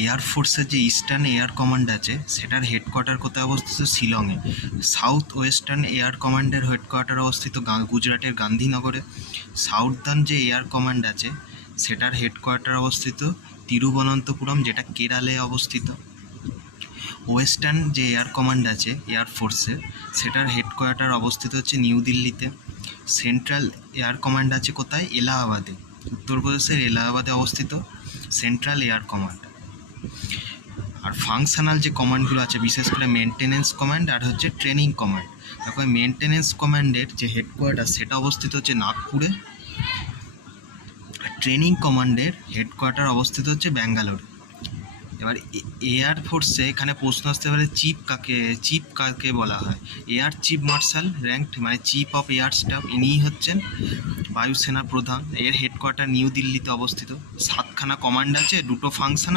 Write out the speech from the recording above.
Air ফোর্সের যে eastern air command আছে সেটার হেডকোয়ার্টার কোথায় অবস্থিত? শিলংয়ে। সাউথ ওয়েস্টার্ন এয়ার কমান্ডের হেডকোয়ার্টার অবস্থিত গুজরাটের গান্ধীনগরে। সাউথার্ন যে এয়ার কমান্ড আছে সেটার হেডকোয়ার্টার অবস্থিত তিরুবনন্তপুরম, যেটা কেরালে অবস্থিত। ওয়েস্টার্ন যে এয়ার কমান্ড আছে এয়ার ফোর্সের, সেটার হেডকোয়ার্টার অবস্থিত হচ্ছে নিউ দিল্লিতে। সেন্ট্রাল এয়ার কমান্ড আছে কোথায়? এলাহাবাদে। উত্তরপ্রদেশের এলাহাবাদে অবস্থিত সেন্ট্রাল এয়ার কমান্ড। আর ফাংশনাল যে কমান্ডগুলো আছে, বিশেষ করে মেনটেনেন্স কমান্ড আর হচ্ছে ট্রেনিং কমান্ড। দেখো মেনটেনেন্স কমান্ডের যে হেডকোয়ার্টার সেটা অবস্থিত হচ্ছে নাগপুরে। ট্রেনিং কমান্ডের হেডকোয়ার্টার অবস্থিত হচ্ছে ব্যাঙ্গালোরে। এবার এয়ার ফোর্সে এখানে প্রশ্ন আসতে পারে চিফ কাকে বলা হয়? এয়ার চিফ মার্শাল র্যাঙ্কড, মানে চিফ অফ এয়ার স্টাফ, ইনিই হচ্ছেন বায়ুসেনা প্রধান। এর হেডকোয়ার্টার নিউ দিল্লিতে অবস্থিত। 7খানা কমান্ড আছে, 2টো ফাংশনাল